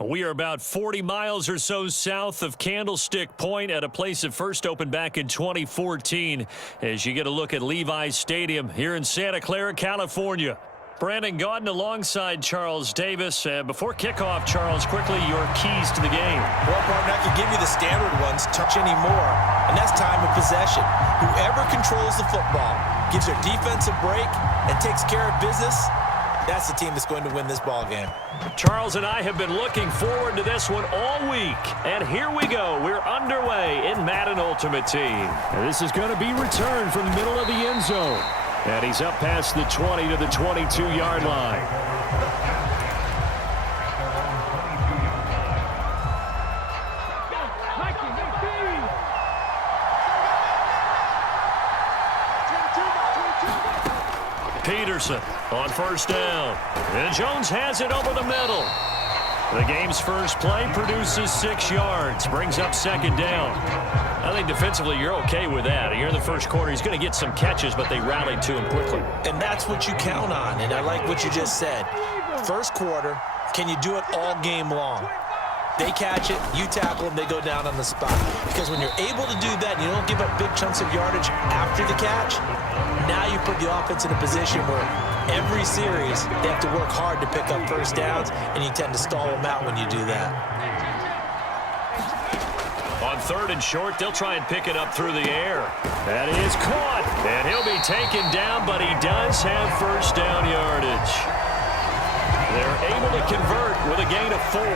We are about 40 miles or so south of Candlestick Point at a place that first opened back in 2014 as you get a look at Levi's Stadium here in Santa Clara, California. Brandon Gaudin alongside Charles Davis. Before kickoff, Charles, quickly your keys to the game. Well, partner, I can give you the standard ones, touch any more, and that's time of possession. Whoever controls the football, gives their defense a break, and takes care of business, that's the team that's going to win this ball game. Charles and I have been looking forward to this one all week. And here we go. We're underway in Madden Ultimate Team. And this is going to be returned from the middle of the end zone. And he's up past the 20 to the 22-yard line. Peterson on first down. And Jones has it over the middle. The game's first play produces 6 yards. Brings up second down. I think defensively you're okay with that. Here in the first quarter, he's going to get some catches, but they rallied to him quickly. And that's what you count on, and I like what you just said. First quarter, can you do it all game long? They catch it, you tackle them, they go down on the spot. Because when you're able to do that and you don't give up big chunks of yardage after the catch, now you put the offense in a position where every series they have to work hard to pick up first downs, and you tend to stall them out when you do that. On third and short, they'll try and pick it up through the air. That is caught, and he'll be taken down, but he does have first down yardage. They're able to convert with a gain of 4.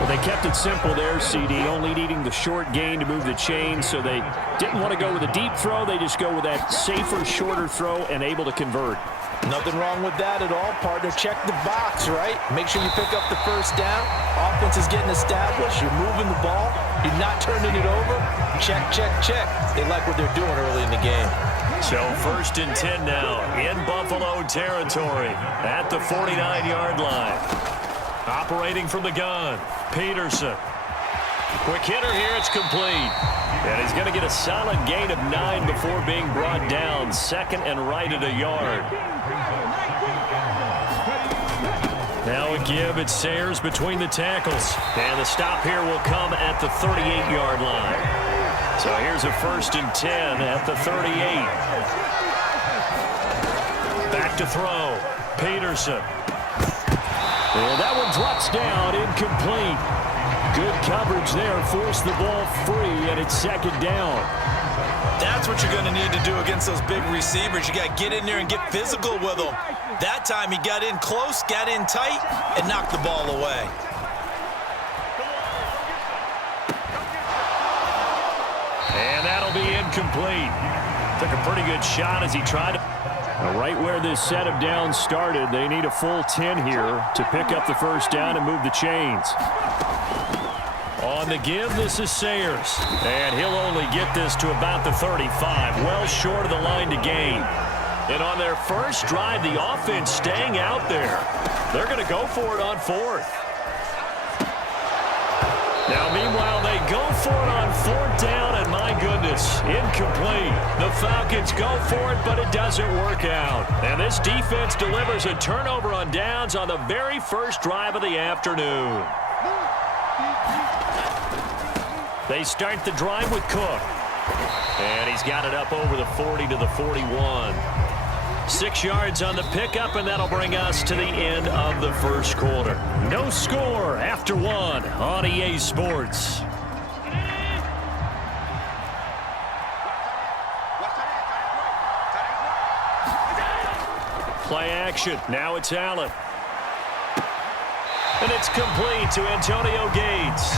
Well, they kept it simple there, CD, only needing the short gain to move the chain, so they didn't want to go with a deep throw. They just go with that safer, shorter throw and able to convert. Nothing wrong with that at all, partner. Check the box, right? Make sure you pick up the first down. Offense is getting established. You're moving the ball. You're not turning it over. Check, check, check. They like what they're doing early in the game. So first and 10 now in Buffalo territory at the 49-yard line. Operating from the gun, Peterson. Quick hitter here, it's complete. And he's going to get a solid gain of 9 before being brought down. Second and right at a yard. Now a give, it's Sayers between the tackles. And the stop here will come at the 38-yard line. So here's a first and 10 at the 38. Back to throw, Peterson. Well, that one drops down, incomplete. Good coverage there, forced the ball free, and it's second down. That's what you're going to need to do against those big receivers. You got to get in there and get physical with them. That time he got in close, got in tight, and knocked the ball away. And that'll be incomplete. Took a pretty good shot as he tried to... Right where this set of downs started, they need a full 10 here to pick up the first down and move the chains. On the give, this is Sayers. And he'll only get this to about the 35, well short of the line to gain. And on their first drive, the offense staying out there. They're going to go for it on fourth. Now, meanwhile, they go for it on fourth down, and my goodness, incomplete. The Falcons go for it, but it doesn't work out. And this defense delivers a turnover on downs on the very first drive of the afternoon. They start the drive with Cook. And he's got it up over the 40 to the 41. 6 yards on the pickup, and that'll bring us to the end of the first quarter. No score after 1 on EA Sports. Play action. Now it's Allen. And it's complete to Antonio Gates.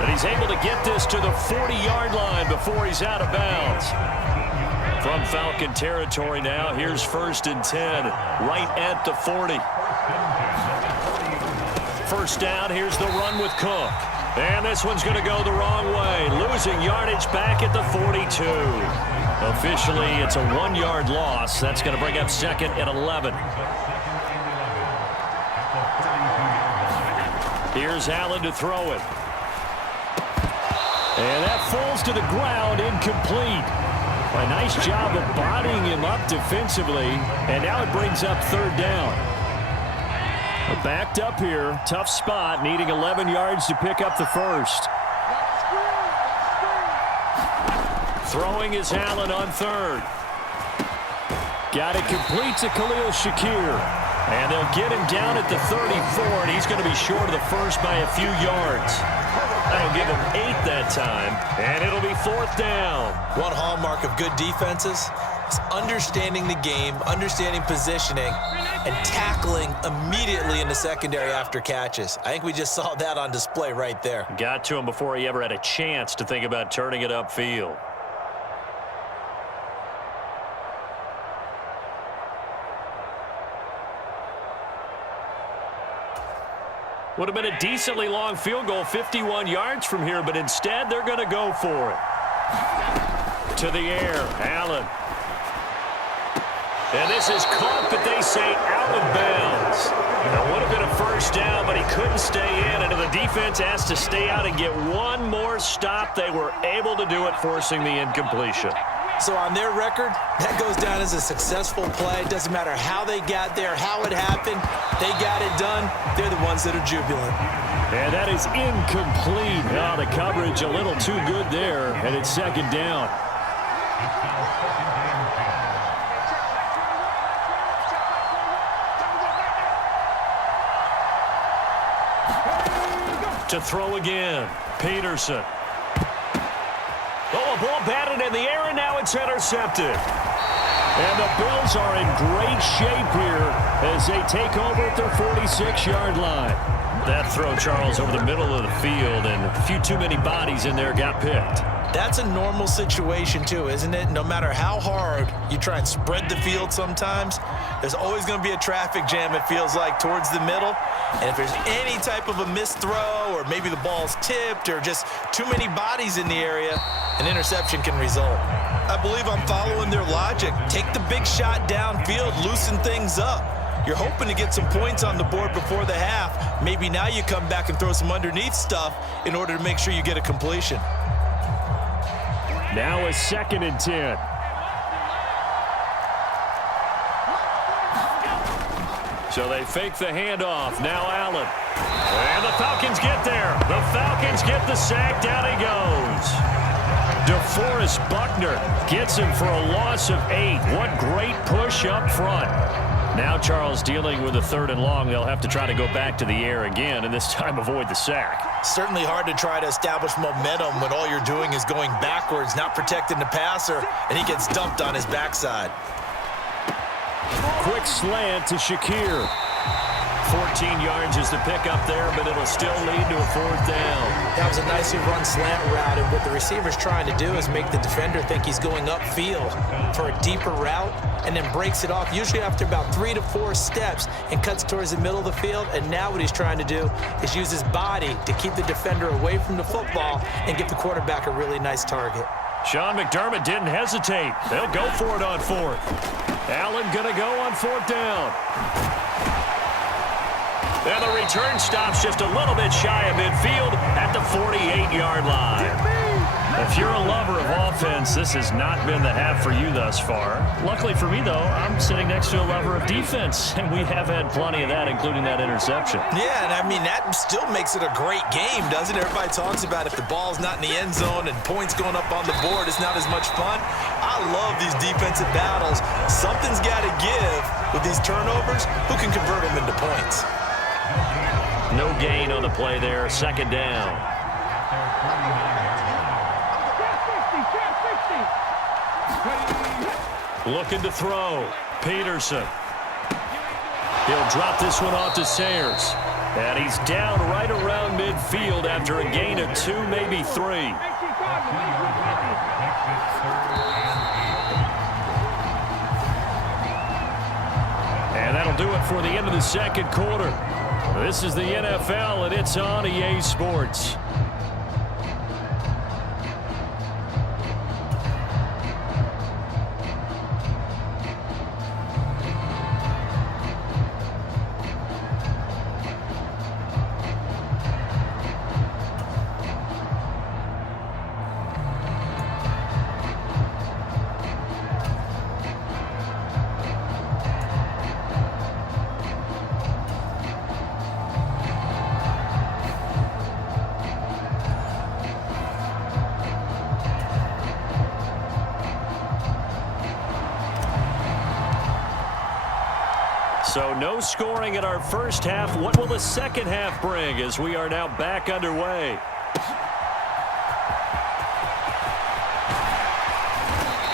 And he's able to get this to the 40-yard line before he's out of bounds. From Falcon territory now, here's first and 10, right at the 40. First down, here's the run with Cook. And this one's going to go the wrong way, losing yardage back at the 42. Officially, it's a 1-yard loss. That's going to bring up second and 11. Here's Allen to throw it. And that falls to the ground, incomplete. A nice job of bodying him up defensively, and now it brings up third down. Backed up here. Tough spot. Needing 11 yards to pick up the first. Throwing is Allen on third. Got it complete to Khalil Shakir. And they'll get him down at the 34, and he's going to be short of the first by a few yards. That'll give him 8 that time, and it'll be 4th down. One hallmark of good defenses is understanding the game, understanding positioning, and tackling immediately in the secondary after catches. I think we just saw that on display right there. Got to him before he ever had a chance to think about turning it upfield. Would have been a decently long field goal, 51 yards from here, but instead they're going to go for it. To the air, Allen. And this is caught, but they say out of bounds. It would have been a first down, but he couldn't stay in, and the defense asked to stay out and get one more stop. They were able to do it, forcing the incompletion. So on their record, that goes down as a successful play. Doesn't matter how they got there, how it happened. They got it done. They're the ones that are jubilant. And that is incomplete. Oh, the coverage a little too good there, and it's 2nd down. To throw again, Peterson. Oh, a ball batted in the air, and now it's intercepted. And the Bills are in great shape here as they take over at their 46-yard line. That throw, Charles, over the middle of the field, and a few too many bodies in there got picked. That's a normal situation, too, isn't it? No matter how hard you try and spread the field sometimes, there's always going to be a traffic jam, it feels like, towards the middle. And if there's any type of a missed throw or maybe the ball's tipped or just too many bodies in the area, an interception can result. I believe I'm following their logic. Take the big shot downfield, loosen things up. You're hoping to get some points on the board before the half. Maybe now you come back and throw some underneath stuff in order to make sure you get a completion. Now a 2nd and 10. So they fake the handoff. Now Allen. And the Falcons get there. The Falcons get the sack. Down he goes. DeForest Buckner gets him for a loss of 8. What great push up front. Now Charles dealing with a 3rd and long. They'll have to try to go back to the air again, and this time avoid the sack. Certainly hard to try to establish momentum when all you're doing is going backwards, not protecting the passer, and he gets dumped on his backside. Quick slant to Shakir. 14 yards is the pickup there, but it'll still lead to a 4th down. That was a nicely run slant route, and what the receiver's trying to do is make the defender think he's going upfield for a deeper route and then breaks it off, usually after about 3 to 4 steps, and cuts towards the middle of the field. And now what he's trying to do is use his body to keep the defender away from the football and give the quarterback a really nice target. Sean McDermott didn't hesitate. They'll go for it on 4th. Allen going to go on 4th down. And the return stops just a little bit shy of midfield at the 48-yard line. If you're a lover of offense, this has not been the half for you thus far. Luckily for me, though, I'm sitting next to a lover of defense, and we have had plenty of that, including that interception. Yeah, and I mean, that still makes it a great game, doesn't it? Everybody talks about if the ball's not in the end zone and points going up on the board, it's not as much fun. I love these defensive battles. Something's got to give with these turnovers. Who can convert them into points? No gain on the play there. 2nd down. Looking to throw. Peterson. He'll drop this one off to Sayers. And he's down right around midfield after a gain of 2, maybe 3. And that'll do it for the end of the 2nd quarter. This is the NFL, and it's on EA Sports. So no scoring in our first half. What will the second half bring as we are now back underway?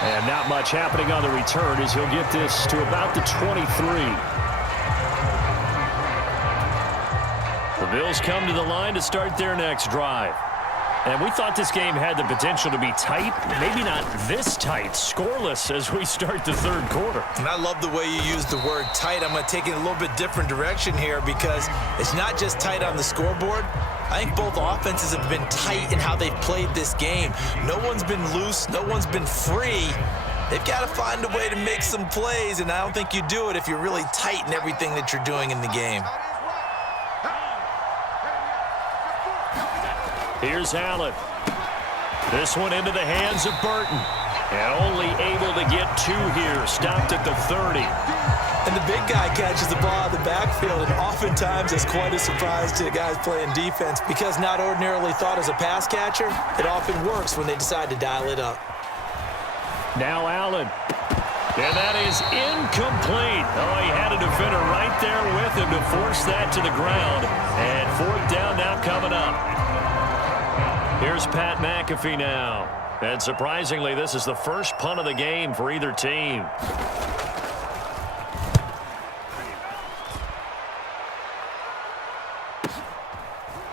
And not much happening on the return as he'll get this to about the 23. The Bills come to the line to start their next drive. And we thought this game had the potential to be tight, maybe not this tight, scoreless as we start the third quarter. And I love the way you use the word tight. I'm going to take it a little bit different direction here because it's not just tight on the scoreboard. I think both offenses have been tight in how they've played this game. No one's been loose. No one's been free. They've got to find a way to make some plays, and I don't think you do it if you're really tight in everything that you're doing in the game. Here's Allen. This one into the hands of Burton. And only able to get two here. Stopped at the 30. And the big guy catches the ball in the backfield, and oftentimes it's quite a surprise to the guys playing defense because not ordinarily thought as a pass catcher, it often works when they decide to dial it up. Now Allen. And that is incomplete. Oh, he had a defender right there with him to force that to the ground. And fourth down now coming up. Here's Pat McAfee now. And surprisingly, this is the first punt of the game for either team.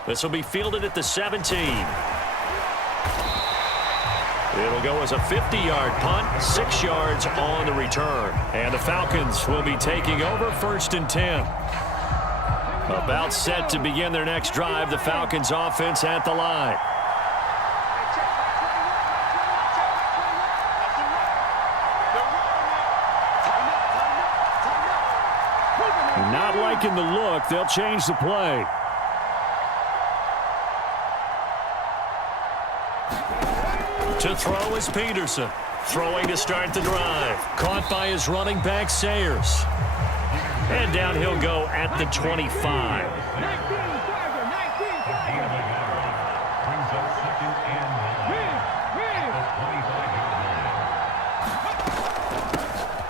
This will be fielded at the 17. It'll go as a 50-yard punt, 6 yards on the return. And the Falcons will be taking over first and 10. About set to begin their next drive, the Falcons offense at the line. Not liking the look. They'll change the play. To throw is Peterson. Throwing to start the drive. Caught by his running back, Sayers. And down he'll go at the 25.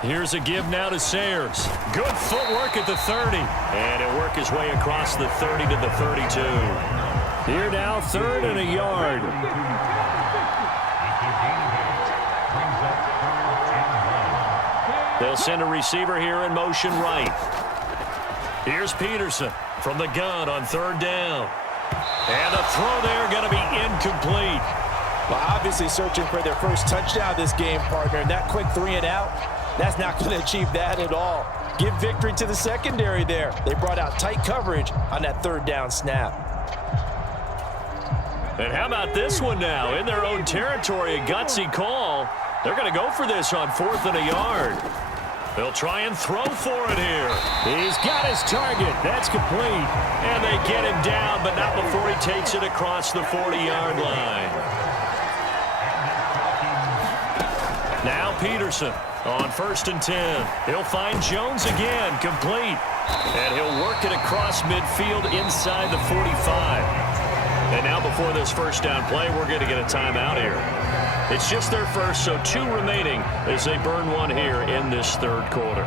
Here's a give now to Sayers. Good footwork at the 30. And he'll work his way across the 30 to the 32. Here now, 3rd and a yard. They'll send a receiver here in motion right. Here's Peterson from the gun on 3rd down. And the throw there going to be incomplete. Well, obviously searching for their first touchdown this game, partner. And that quick 3 and out, that's not going to achieve that at all. Give victory to the secondary there. They brought out tight coverage on that 3rd down snap. And how about this one now? In their own territory, a gutsy call. They're going to go for this on 4th and a yard. They'll try and throw for it here. He's got his target. That's complete. And they get him down, but not before he takes it across the 40-yard line. Now Peterson on 1st and 10. He'll find Jones again, complete. And he'll work it across midfield inside the 45. And now before this first down play, we're going to get a timeout here. It's just their first, so 2 remaining as they burn one here in this 3rd quarter.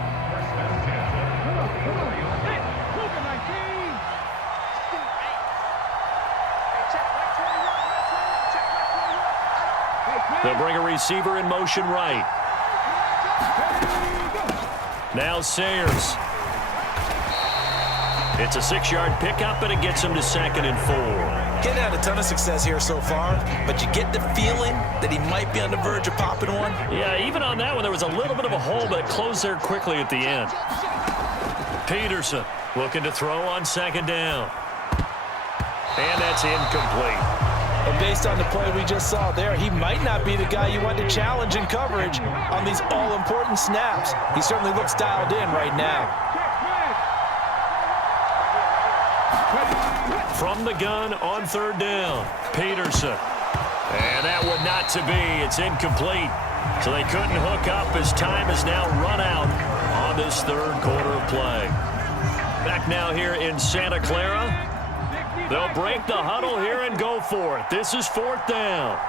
They'll bring a receiver in motion right. Now Sayers. It's a 6-yard pickup, and it gets him to 2nd and 4. Getting had a ton of success here so far, but you get the feeling that he might be on the verge of popping one. Yeah, even on that one, there was a little bit of a hole, but it closed there quickly at the end. Peterson looking to throw on 2nd down. And that's incomplete. And based on the play we just saw there, he might not be the guy you want to challenge in coverage on these all-important snaps. He certainly looks dialed in right now. From the gun on 3rd down, Peterson. And that one not to be. It's incomplete. So they couldn't hook up as time is now run out on this 3rd quarter of play. Back now here in Santa Clara. They'll break the huddle here and go for it. This is 4th down.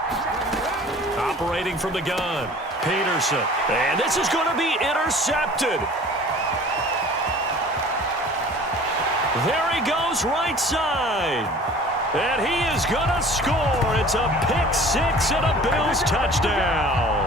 Operating from the gun, Peterson. And this is going to be intercepted. goes right side. And he is going to score. It's a pick-6 and a Bills touchdown.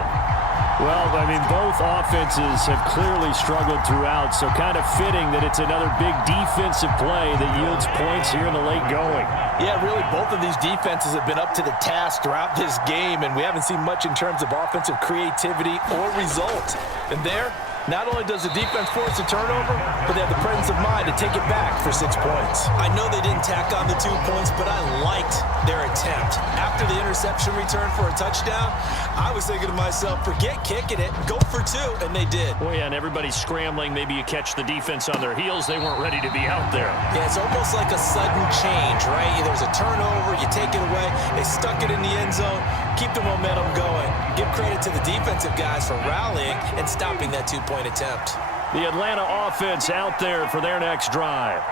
Well, I mean, both offenses have clearly struggled throughout, so kind of fitting that it's another big defensive play that yields points here in the late going. Yeah, really, both of these defenses have been up to the task throughout this game, and we haven't seen much in terms of offensive creativity or result. And there, not only does the defense force a turnover, but they have the presence of mind to take it back for 6 points. I know they didn't tack on the 2 points, but I liked their attempt. After the interception return for a touchdown, I was thinking to myself, forget kicking it, go for 2, and they did. Oh, yeah, and everybody's scrambling. Maybe you catch the defense on their heels. They weren't ready to be out there. Yeah, it's almost like a sudden change, right? There's a turnover, you take it away, they stuck it in the end zone, keep the momentum going. Give credit to the defensive guys for rallying and stopping that 2-point attempt. The Atlanta offense out there for their next drive.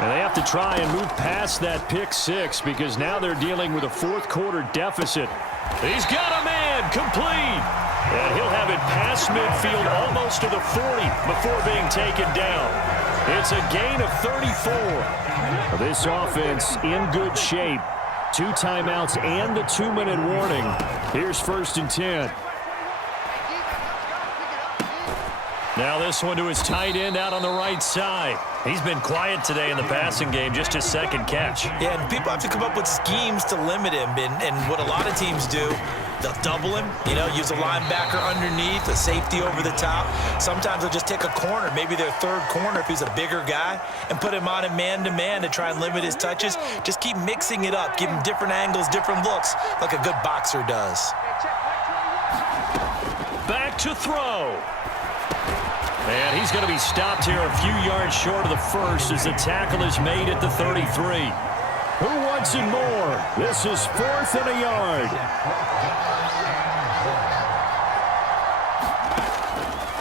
And they have to try and move past that pick-6 because now they're dealing with a fourth-quarter deficit. He's got a man complete. And he'll have it past midfield almost to the 40 before being taken down. It's a gain of 34. This offense in good shape. 2 timeouts and the 2-minute warning. Here's 1st and 10. Now this one to his tight end out on the right side. He's been quiet today in the passing game, just his 2nd catch. Yeah, and people have to come up with schemes to limit him. And what a lot of teams do, they'll double him, use a linebacker underneath, a safety over the top. Sometimes they'll just take a corner, maybe their 3rd corner if he's a bigger guy, and put him on a man-to-man to try and limit his touches. Just keep mixing it up, give him different angles, different looks, like a good boxer does. Back to throw. And he's going to be stopped here a few yards short of the 1st as the tackle is made at the 33. Who wants it more? This is 4th and a yard.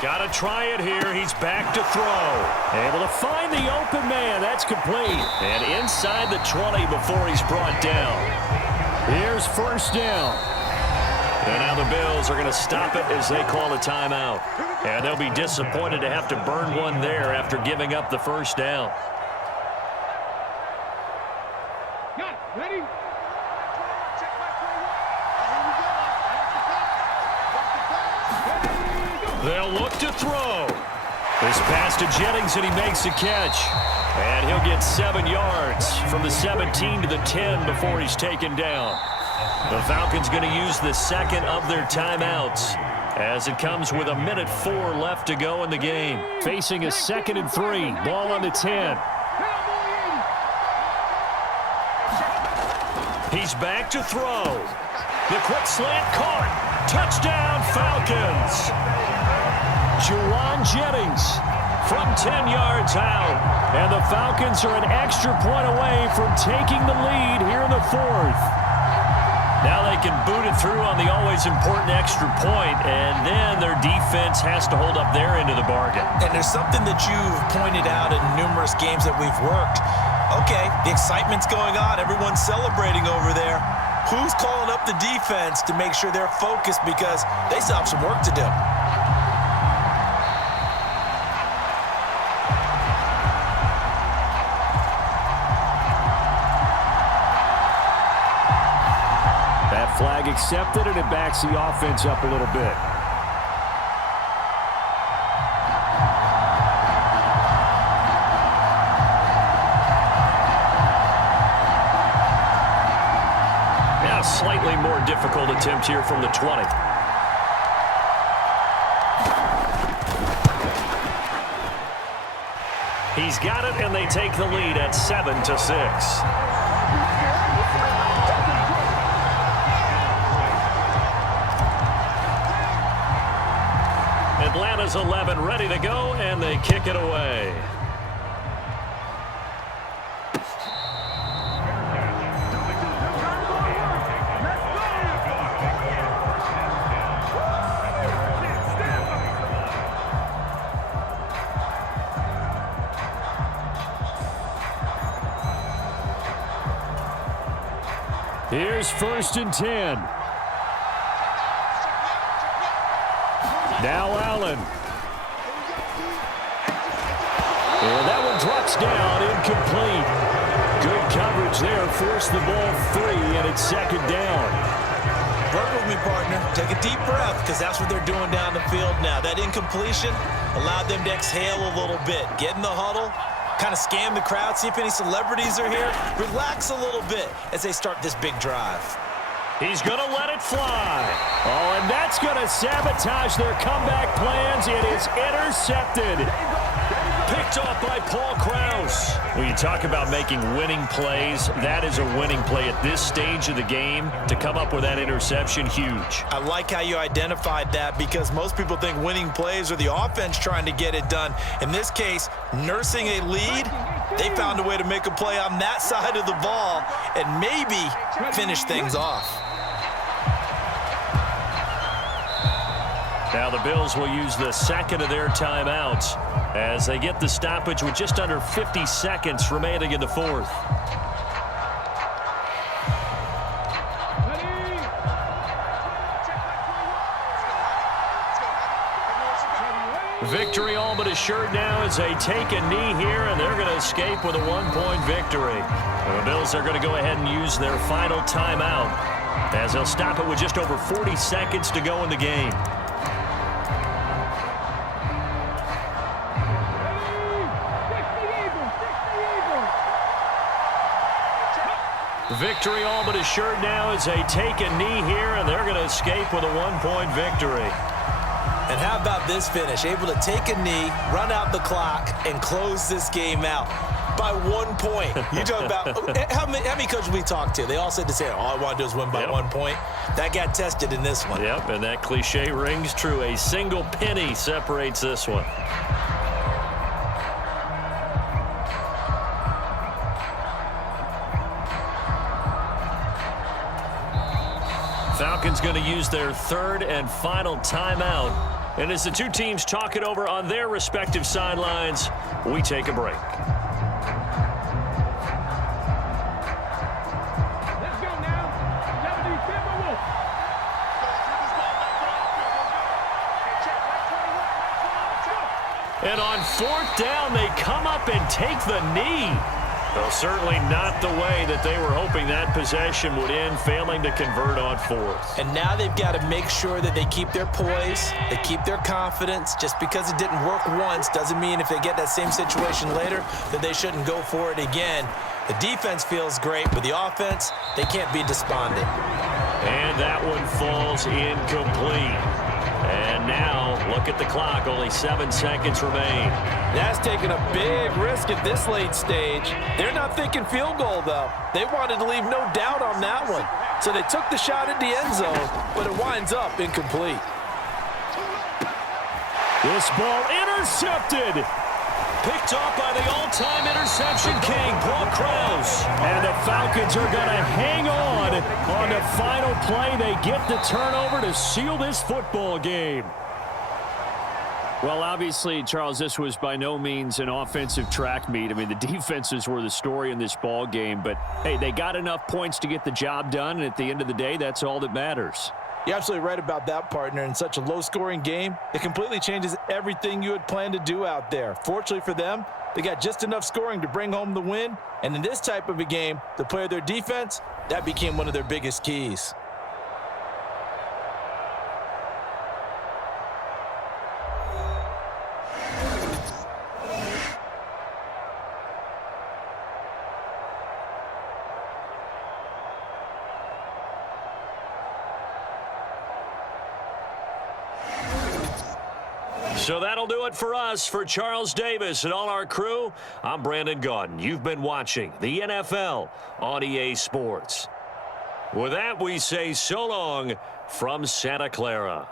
Got to try it here. He's back to throw. Able to find the open man. That's complete. And inside the 20 before he's brought down. Here's 1st down. And now the Bills are going to stop it as they call a timeout. And they'll be disappointed to have to burn one there after giving up the 1st down. Ready? They'll look to throw. This pass to Jennings, and he makes a catch. And he'll get 7 yards from the 17 to the 10 before he's taken down. The Falcons going to use the 2nd of their timeouts as it comes with 1:04 left to go in the game. Facing a 2nd and 3. Ball on the 10. He's back to throw. The quick slant caught. Touchdown, Falcons. Juwan Jennings from 10 yards out. And the Falcons are an extra point away from taking the lead here in the 4th. Now they can boot it through on the always important extra point, and then their defense has to hold up their end of the bargain. And there's something that you've pointed out in numerous games that we've worked. Okay, the excitement's going on. Everyone's celebrating over there. Who's calling up the defense to make sure they're focused because they still have some work to do? Flag accepted, and it backs the offense up a little bit. Now, slightly more difficult attempt here from the 20. He's got it, and they take the lead at 7-6. Atlanta's 11 ready to go, and they kick it away. Here's 1st and 10. Now Allen. And that one drops down, incomplete. Good coverage there, forced the ball free, and it's second down. Work with me, partner. Take a deep breath, because that's what they're doing down the field now. That incompletion allowed them to exhale a little bit. Get in the huddle, kind of scan the crowd, see if any celebrities are here. Relax a little bit as they start this big drive. He's going to let it fly. Oh, and that's going to sabotage their comeback plans. It is intercepted. Picked off by Paul Krause. When you talk about making winning plays, that is a winning play at this stage of the game. To come up with that interception, huge. I like how you identified that, because most people think winning plays are the offense trying to get it done. In this case, nursing a lead, they found a way to make a play on that side of the ball and maybe finish things off. Now the Bills will use the second of their timeouts as they get the stoppage with just under 50 seconds remaining in the fourth. Victory all but assured now as they take a knee here, and they're going to escape with a one-point victory. And the Bills are going to go ahead and use their final timeout as they'll stop it with just over 40 seconds to go in the game. Victory all but assured now as they take a knee here, and they're going to escape with a one-point victory. And how about this finish? Able to take a knee, run out the clock, and close this game out by 1 point. You talk about how many coaches we talked to? They all said the same. All I want to do is win by 1 point. That got tested in this one. Yep, and that cliche rings true. A single penny separates this one. Falcons going to use their third and final timeout. And as the two teams talk it over on their respective sidelines, we take a break. Let's go now. 77 Wolf. And on fourth down, they come up and take the knee. Well, certainly not the way that they were hoping that possession would end, failing to convert on fourth. And now they've got to make sure that they keep their poise, they keep their confidence. Just because it didn't work once doesn't mean if they get that same situation later that they shouldn't go for it again. The defense feels great, but the offense, they can't be despondent. And that one falls incomplete. And now, look at the clock. Only 7 seconds remain. That's taking a big risk at this late stage. They're not thinking field goal, though. They wanted to leave no doubt on that one. So they took the shot at the end zone, but it winds up incomplete. This ball intercepted. Picked off by the all-time interception king, Paul Krause. And the Falcons are going to hang on the final play. They get the turnover to seal this football game. Well, obviously, Charles, this was by no means an offensive track meet. I mean, the defenses were the story in this ball game. But, hey, they got enough points to get the job done. And at the end of the day, that's all that matters. You're absolutely right about that, partner. In such a low-scoring game, it completely changes everything you had planned to do out there. Fortunately for them, they got just enough scoring to bring home the win. And in this type of a game, to play their defense, that became one of their biggest keys. So that'll do it for us. For Charles Davis and all our crew, I'm Brandon Gaudin. You've been watching the NFL on EA Sports. With that, we say so long from Santa Clara.